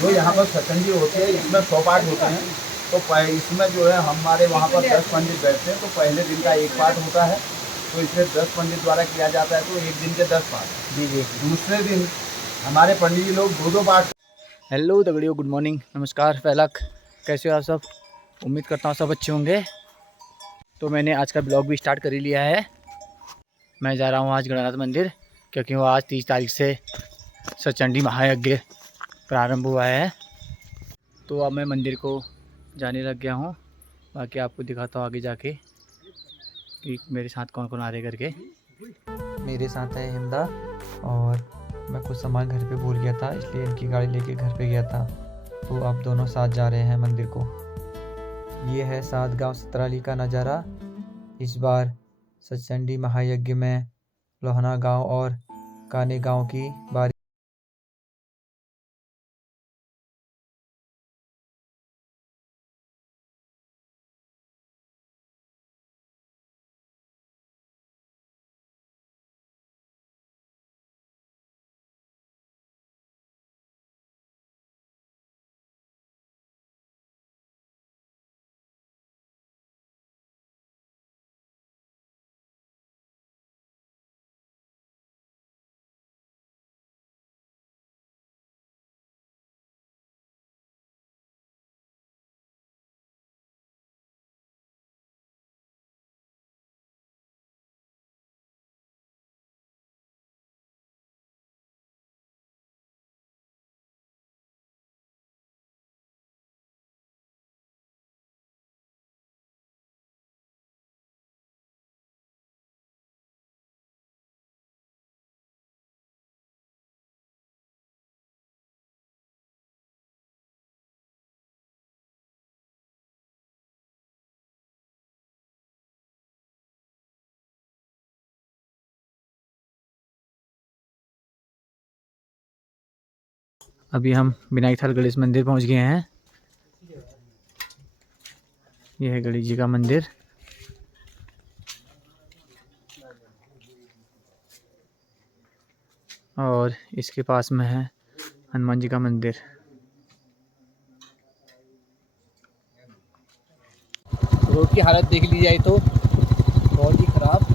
जो यहाँ पर सत्संगी होते हैं इसमें 100 पाठ होते हैं। तो इसमें जो है हमारे वहाँ पर 10 पंडित बैठते हैं। तो पहले दिन का एक पाठ होता है, तो इसे 10 पंडित द्वारा किया जाता है, तो एक दिन के 10 पाठ। जी जी। दूसरे दिन हमारे पंडित जी लोग 2-2 पाठ। हेलो दगड़ियों, गुड मॉर्निंग, नमस्कार, पहलक, कैसे हो आप सब? उम्मीद करता हूँ सब अच्छे होंगे। तो मैंने आज का ब्लॉग भी स्टार्ट कर ही लिया है। मैं जा रहा हूँ आज गणनाथ मंदिर, क्योंकि वो आज 30 तारीख से सचंडी महायज्ञ प्रारंभ हुआ है। तो अब मैं मंदिर को जाने लग गया हूँ। बाकी आपको दिखाता हूँ आगे जाके कि मेरे साथ कौन कौन आ रहे करके। मेरे साथ है हिमदा, और मैं कुछ सामान घर पे भूल गया था, इसलिए इनकी गाड़ी लेके घर पे गया था। तो अब दोनों साथ जा रहे हैं मंदिर को। ये है सातगांव सतराली का नज़ारा। इस बार सचंडी महायज्ञ में लोहना गांव और काने गांव की बारी। अभी हम विनायक थाल गणेश मंदिर पहुँच गए हैं। यह है गणेश जी का मंदिर। और इसके पास में है हनुमान जी का मंदिर। रोड की हालत देख ली जाए तो बहुत ही ख़राब।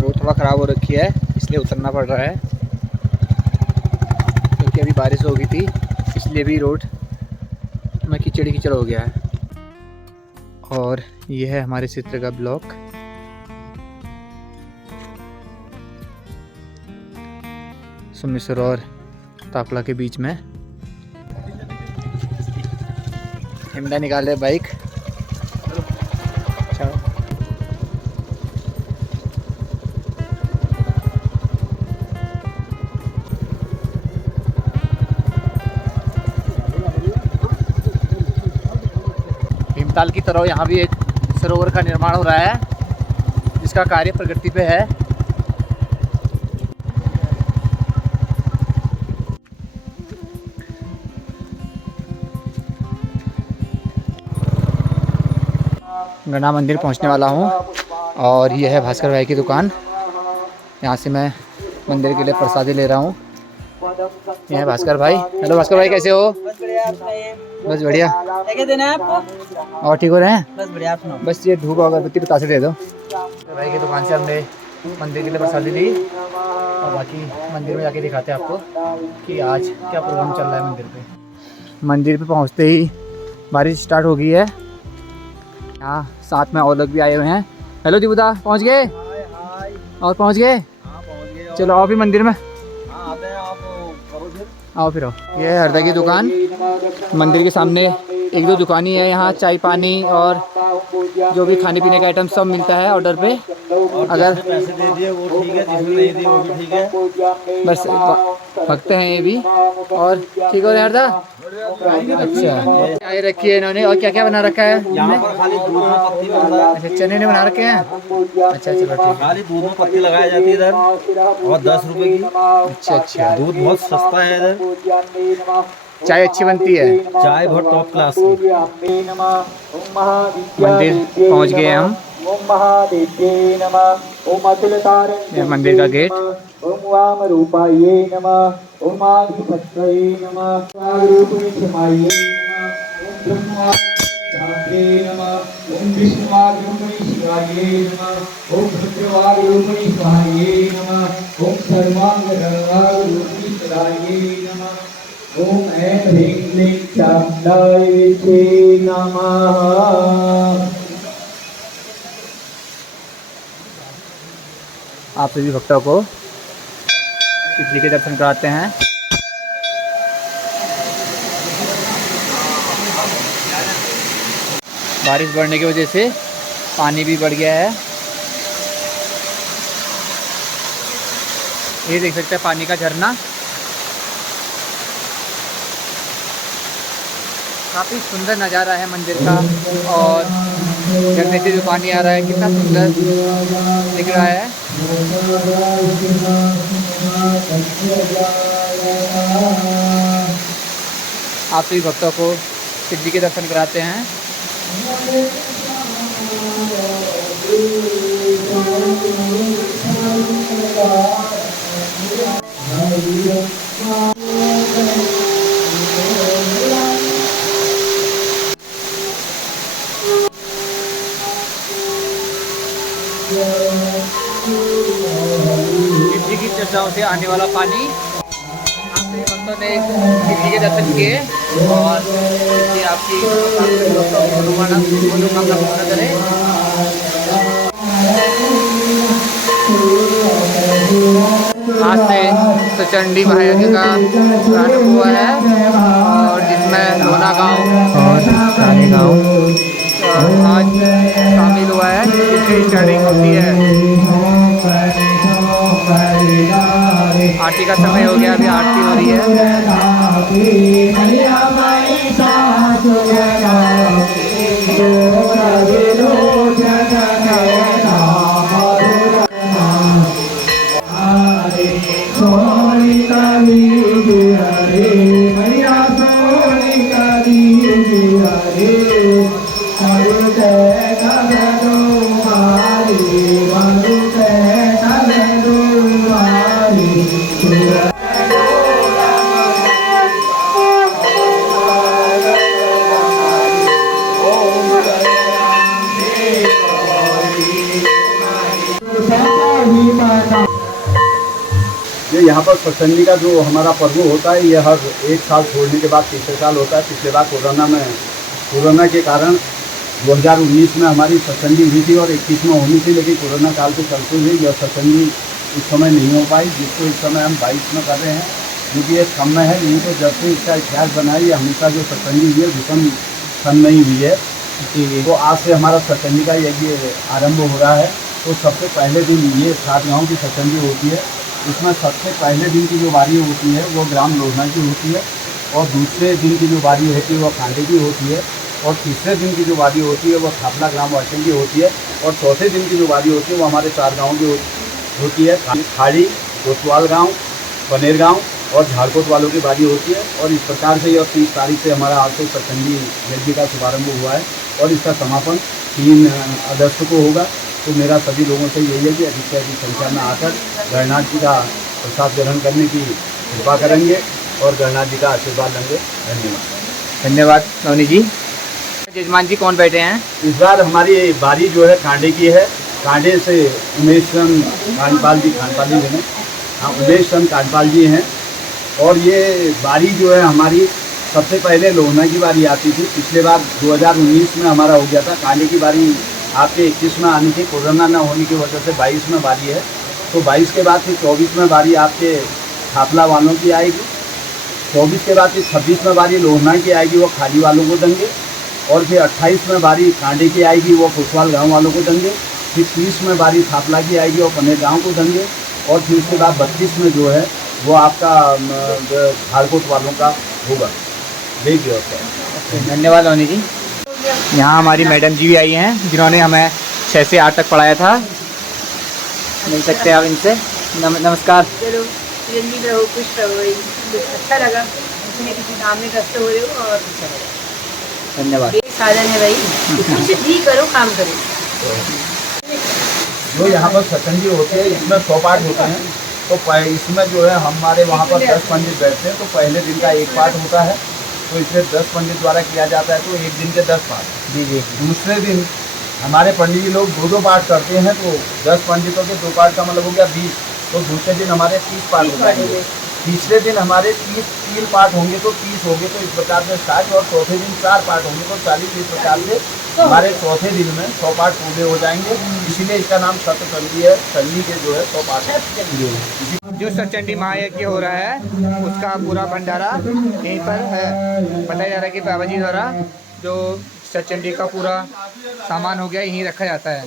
रोड थोड़ा ख़राब हो रखी है, इसलिए उतरना पड़ रहा है, क्योंकि अभी बारिश हो गई थी, इसलिए भी रोड में कीचड़ कीचड़ हो गया है। और ये है हमारे चित्र का ब्लॉक। सुमेश्वर और तापला के बीच में। हिमदा निकाल रहे बाइक। भीमताल की तरह यहाँ भी एक सरोवर का निर्माण हो रहा है, जिसका कार्य प्रगति पे है। गणा मंदिर पहुँचने वाला हूँ, और यह है भास्कर भाई की दुकान। यहाँ से मैं मंदिर के लिए प्रसादी ले रहा हूँ। यह है भास्कर भाई। हेलो भास्कर भाई, कैसे हो? बस बढ़िया। क्या देना है आपको? और ठीक हो रहे हैं? बस बढ़िया। आप सुनाओ। बस ये धूप अगरबत्ती बतासे दे दो। भाई की दुकान से हमने मंदिर के लिए प्रसादी ली, और बाकी मंदिर में जाके दिखाते हैं आपको कि आज क्या प्रोग्राम चल रहा है मंदिर पे। मंदिर पे पहुंचते ही बारिश स्टार्ट हो गई है। यहाँ साथ में और लोग भी आए हुए हैं। हेलो दीपुदा, पहुंच गए? और पहुंच गए? चलो आओ भी मंदिर में। आओ फिर आओ। ये है हरदा की दुकान। मंदिर के सामने 1-2 दुकान ही है। यहाँ चाय पानी और जो भी खाने पीने का आइटम सब मिलता है ऑर्डर पे। अगर पैसे दे दिए वो ठीक है, जिसने नहीं दिए वो भी ठीक है। बस भक्त हैं ये भी। और ठीक हो रहे हरदा? अच्छा, चाय रखी है इन्होंने। और क्या क्या बना रखा है? यहाँ पर खाली दूध में पत्ती बन रहा है। अच्छा, चने ने बना रखे हैं। अच्छा चलो ठीक है। खाली दूध में पत्ती लगाई जाती है इधर, और 10 रुपए की। अच्छा अच्छा। दूध बहुत सस्ता है इधर। चाय अच्छी बनती है। चाय बहुत टॉप क्लास की। मंदिर पहुंच गए हम। ओम महादेव्ये नमः। ओम अखिलतारिण्ये यह मंदिर का गेट। ओम वाम रूपाये नमः। ओम आदिशक्तये नमः। वागरूपिणी क्षमाये नमः। ओम ब्रह्मा धात्रे नमः। ओम विष्णुवागरूपिणी शिवाये नमः। ओम भद्रवागरूपिणी स्वाहाये नमः। ओम सर्वांगवागरूपिणी सदाये नमः। ओम ऐं ह्रीं क्लीं चामुण्डाय विचे नमः। आप सभी भक्तों को शिव जी के दर्शन कराते हैं। बारिश बढ़ने की वजह से पानी भी बढ़ गया है। ये देख सकते हैं पानी का झरना। काफ़ी सुंदर नज़ारा है मंदिर का, और झरने से जो पानी आ रहा है कितना सुंदर दिख रहा है। आप सभी भक्तों को शिव जी के दर्शन कराते हैं। शिव जी की चर्चाओं से आने वाला पानी, आप सभी भक्तों ने शिव जी के दर्शन किए, और शिव जी आपकी मनोकामना पूर्ण करें। आज से सचंडी महायज्ञ का प्रारंभ हुआ है, और जिसमें लोना गांव और सारे गांव आज शामिल हुआ है। इसकी स्टार्टिंग होती है। आरती का समय हो गया, अभी आरती हो रही ये यहाँ पर सचंडी का जो हमारा पर्व होता है, ये हर एक साल छोड़ने के बाद तीसरे साल होता है। पिछले बार कोरोना के कारण 2019 में हमारी सचंडी हुई थी और 21 में होनी थी, लेकिन कोरोना काल के चलते हुए यह सचंडी इस समय नहीं हो पाई, जिसको इस समय हम 22 में कर रहे हैं, क्योंकि ये कम में है। नहीं तो जब से इसका इतिहास बना है, ये हमेशा जो सचंडी हुई है विषम सन में ही हुई है। तो आज से हमारा सचंडी का यज्ञ आरंभ हो रहा है। तो सबसे पहले दिन ये 7 गाँव की सचंडी होती है। इसमें सबसे पहले दिन की जो बारी होती है वो ग्राम लोहना की होती है, और दूसरे दिन की जो बारी होती है वो खांडे की होती है, और तीसरे दिन की जो बारी होती है वो थापला ग्राम वाचन की होती है, और चौथे दिन की जो बारी होती है वो हमारे 4 गाँव की होती है। खाड़ी, कोतवाल गाँव, बनेर गाँव और झाड़कोट वालों की बारी होती है। और इस प्रकार से, और 30 तारीख से हमारा आज से सचंडी यज्ञ का शुभारंभ हुआ है, और इसका समापन 3 अगस्त को होगा। तो मेरा सभी लोगों से यही है कि अधिक से अधिक संख्या में आकर गणनाथ जी का प्रसाद ग्रहण करने की कृपा करेंगे और गणनाथ जी का आशीर्वाद लेंगे। धन्यवाद। धन्यवाद नवनी जी। जजमान जी कौन बैठे हैं? इस बार हमारी बारी जो है कांडे की है। कांडे से उमेश चंद कांडपाल जी, कांडपाली बने, हाँ उमेश चंद कांडपाल जी हैं। और ये बारी जो है हमारी सबसे पहले लोहना की बारी आती थी। पिछले बार 2019 में हमारा हो गया था। कांडे की बारी आपके 21 में आनी थी, कोरोना न होने की वजह से 22 में बारी है। तो 22 के बाद फिर 24 में बारी आपके थापला वालों की आएगी। 24 के बाद फिर 26 में बारी लोहना की आएगी, वो खाली वालों को देंगे। और फिर 28 में बारी कांडे की आएगी, वो कोतवाल गांव वालों को देंगे। फिर 30 में बारी थापला की आएगी, वो पनेर गांव को देंगे। और फिर उसके बाद 32 में जो है वो आपका झाड़कोट वालों का होगा। देखिए, धन्यवाद नवनी जी। यहाँ हमारी मैडम जी भी आई हैं, जिन्होंने हमें 6 से 8 तक पढ़ाया था। मिल सकते हैं आप इनसे। नमस्कार। चलो चिरंजीव रहो, खुश रहो। अच्छा लगा, इसमें किसी काम में व्यस्त हो रहे हो और अच्छा लगा। धन्यवाद। ये साधन है भाई, कुछ भी करो, काम करो। जो यहाँ पर सतरंजी होती है इसमें 100 पाठ होते हैं। तो इसमें जो है हमारे वहाँ पर 10 पंडित बैठते हैं। तो पहले दिन का एक पाठ होता है, तो इसे 10 पंडित द्वारा किया जाता है, तो एक दिन के 10 पाठ। जी जी। दूसरे दिन हमारे पंडित जी लोग 2-2 पाठ करते हैं, तो 10 पंडितों के 2 पाठ का मतलब हो गया 20। तो दूसरे दिन हमारे 30 पाठ हो जाएंगे। तीसरे दिन हमारे 3 पाठ होंगे, तो 30 होंगे, तो इस प्रकार से 60। और चौथे दिन 4 पाठ होंगे, तो 40। इस प्रकार से हमारे चौथे दिन में 100 पाठ पूरे हो जाएंगे। इसीलिए इसका नाम सप्तचंडी है। चंडी के जो है 100 पाठ है। जो सतचंडी महायज्ञ हो रहा है उसका पूरा भंडारा यहीं पर है। बताया जा रहा है कि बाबा जी द्वारा जो सतचंडी का पूरा सामान हो गया यहीं रखा जाता है।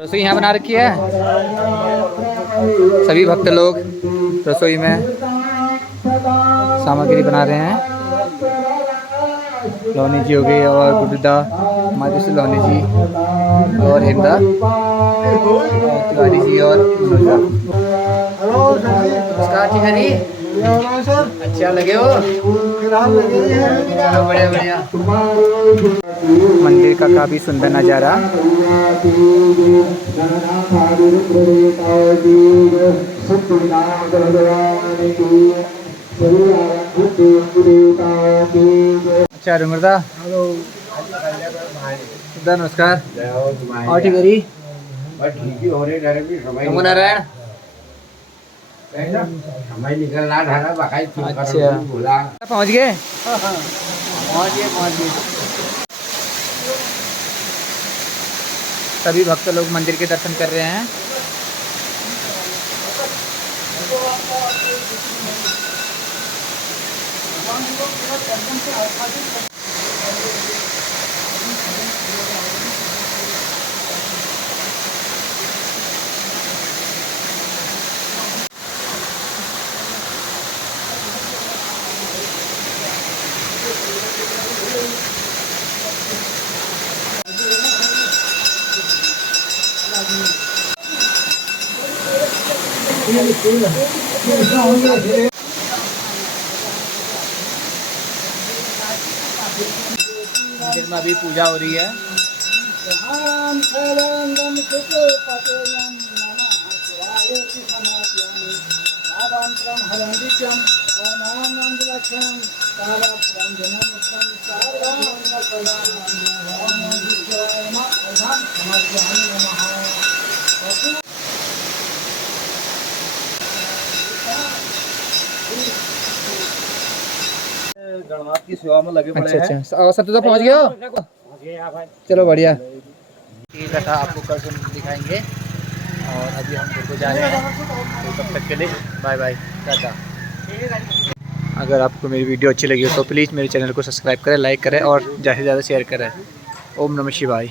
रसोई यहाँ बना रखी है। सभी भक्त लोग रसोई में सामग्री बना रहे हैं। लोनी जी हो गई और गुड्डा हमारे से लोनी जी और हिंदा तिवारी जी और नमस्कार जी। हरी अच्छा लगे हो? चलो बढ़िया बढ़िया। मंदिर का काफ़ी सुंदर नज़ारा। अच्छा रुमरदा नमस्कार। और ठीक हरी नारायण अच्छा पहुँच गए। सभी भक्त लोग मंदिर के दर्शन कर रहे हैं। मंदिर में अभी पूजा हो रही है। गणनाथ की सेवा में लगे पड़े हैं। अच्छा और सब तो पहुँच गए हो? चलो बढ़िया। ठीक है, आपको कल से दिखाएंगे और अभी हम घर को जा रहे हैं। तो तब तक के लिए बाय बाय टाटा। अगर आपको मेरी वीडियो अच्छी लगी हो तो प्लीज़ मेरे चैनल को सब्सक्राइब करें, लाइक करें और ज़्यादा से ज़्यादा शेयर करें। ओम नमः शिवाय।